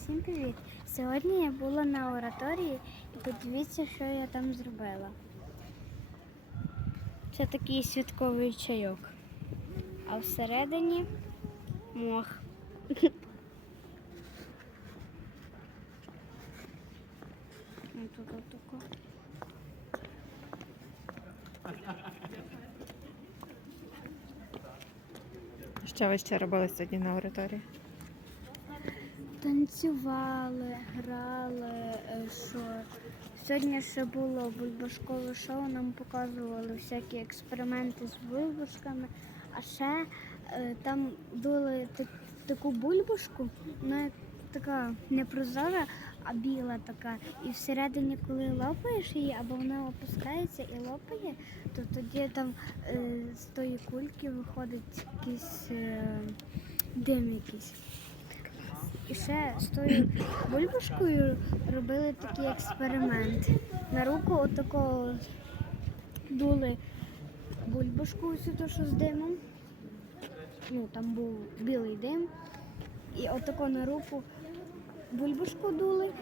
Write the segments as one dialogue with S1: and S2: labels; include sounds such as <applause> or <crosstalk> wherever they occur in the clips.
S1: Всім привіт! Сьогодні я була на ораторії і подивіться, що я там зробила. Це такий святковий чайок. А всередині мох. <laughs> Ну.
S2: Що ви ще робили сьогодні на ораторії?
S1: Танцювали, грали, е, що. Сьогодні ще було бульбашкове шоу, нам показували всякі експерименти з бульбашками. А ще е, там дули так- таку бульбашку, вона така не прозора, а біла така. І всередині, коли лопаєш її, або вона опускається і лопає, то тоді там е, з тої кульки виходить якийсь дим якийсь. І ще з тою бульбашкою робили такий експеримент. На руку отако дули бульбашку ось ту, що з димом. Ну, там був білий дим. І отако на руку бульбашку дули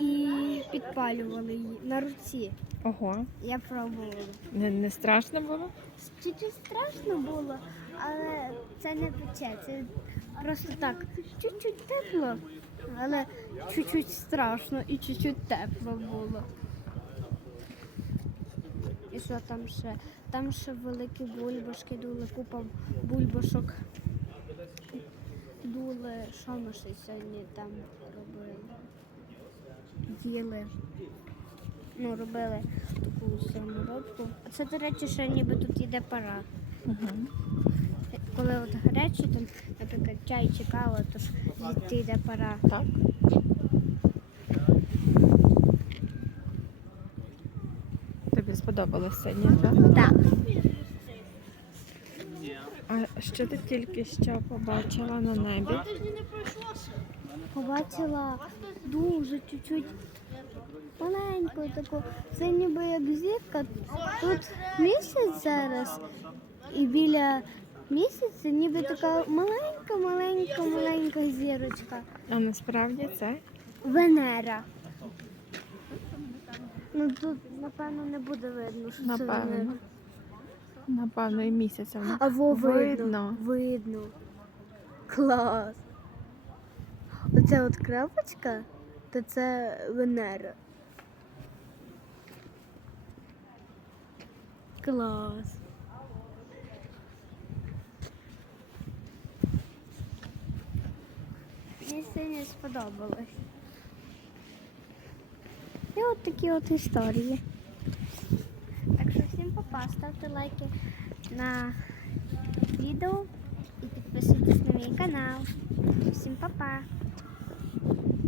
S1: і підпалювали її на руці.
S2: Ого,
S1: Я пробувала.
S2: не, не страшно було?
S1: Чуть-чуть страшно було, але це не пече. Це просто так. Чуть-чуть тепло, але чуть-чуть страшно і чуть-чуть тепло було. І що там ще? Там ще великі бульбашки дули, купа бульбашок. Дули, що ми ще сьогодні там робили? Їли. Ну, робили таку саморобку. А це, до речі, ще ніби тут іде пара.
S2: Угу.
S1: Коли от гаряче, там, наприклад, чай чи кава, то ж звідти йде пара.
S2: Так? Тобі сподобалось сьогодні, так?
S1: Так.
S2: А що ти тільки що побачила на небі?
S1: Побачила дуже чуть-чуть маленьку таку. Це ніби як зірка. Тут місяць зараз, і біля місяця ніби така маленька, маленька, маленька зірочка.
S2: А насправді це?
S1: Венера. Ну тут, напевно, не буде видно, що це. Венера.
S2: Напевно, і місяця. в.
S1: А во видно.
S2: Видно.
S1: Видно. Клас. Оце от крапочка, то це Венера. Клас. Мені сьогодні сподобалось. І от такі от історії. Так що всім папа, ставте лайки на відео і підписуйтесь на мій канал. Всім папа!